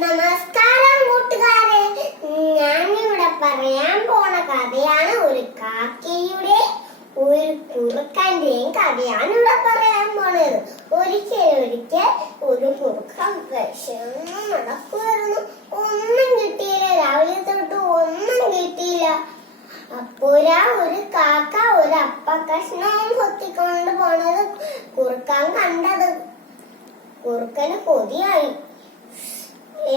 നമസ്കാരം കൂട്ടുകാരെ, ഞാനിവിടെ പറയാൻ പോണ കഥയാണ് ഒരു കാക്കയുടെ ഒരു കുറുക്കന്റെയും കഥയാണ് ഇവിടെ പറയാൻ പോണത്. ഒരിക്കൽ ഒരു കുറുക്കൻ വിശന്ന് നടക്കുമായിരുന്നു. ഒന്നും കിട്ടിയില്ല, രാവിലെ തൊട്ട് ഒന്നും കിട്ടിയില്ല. അപ്പോഴാ ഒരു കാക്ക ഒരു അപ്പക്കഷ്ണവും കൊത്തിക്കൊണ്ട് പോണത് കുറുക്കൻ കണ്ടത്. കുറുക്കന് കൊതിയായി.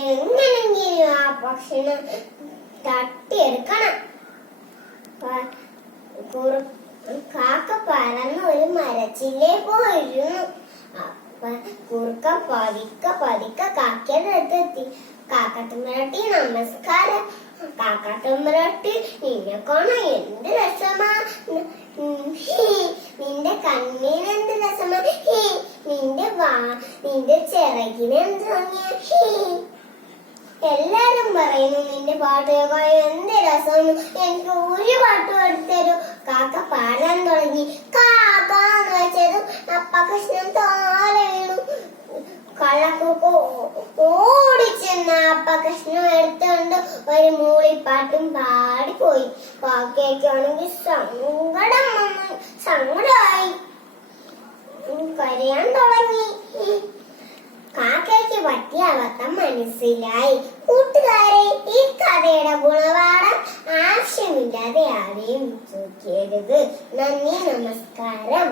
എങ്ങനെങ്കിലും ആ പക്ഷിനെ തട്ടിയെടുക്കണം. കാക്ക പറന്ന് ഒരു മരച്ചില്ലേ പോയിരുന്നു. കുറുക്കൻ പതിക്കെ കാക്കയുടെ അടുത്തെത്തി. കാക്കത്തുമ്പരട്ടി നമസ്കാരം. കാക്കത്തുമ്പരട്ടി, നിന്നെ കാണാൻ എന്ത് രസമാ, നിന്റെ കണ്ണിന് എന്ത് രസമാ, നിന്റെ ചിറകിന് എന്ത് ഭംഗിയാ, എല്ലാരും പറയുന്നു നിന്റെ പാട്ട് കേൾക്കാൻ എന്ത് രസമെന്ന്. എനിക്ക് ഒരു പാട്ട് പഠിത്തരും. കാക്ക പാടാൻ തുടങ്ങി. കാക്കാന്ന് വെച്ചതും അപ്പകഷ്ണം താഴെ വീണു. കള്ളക്കൊക്കെ ഓടിച്ചെന്ന അപ്പകഷ്ണം എടുത്തുകൊണ്ട് ഒരു മൂളിപ്പാട്ടും പാടിപ്പോയി. കാക്കയ്ക്കാണെങ്കിൽ സങ്കടമായി, കരയാൻ തുടങ്ങി. കാക്കയ്ക്ക് പറ്റിയ അബദ്ധം മനസ്സിലായി. കൂട്ടുകാരെ, ഈ കഥയുടെ ഗുണപാഠം ആവശ്യമില്ലാതെ ആരെയും ചോദിക്കരുത്. നന്ദി, നമസ്കാരം.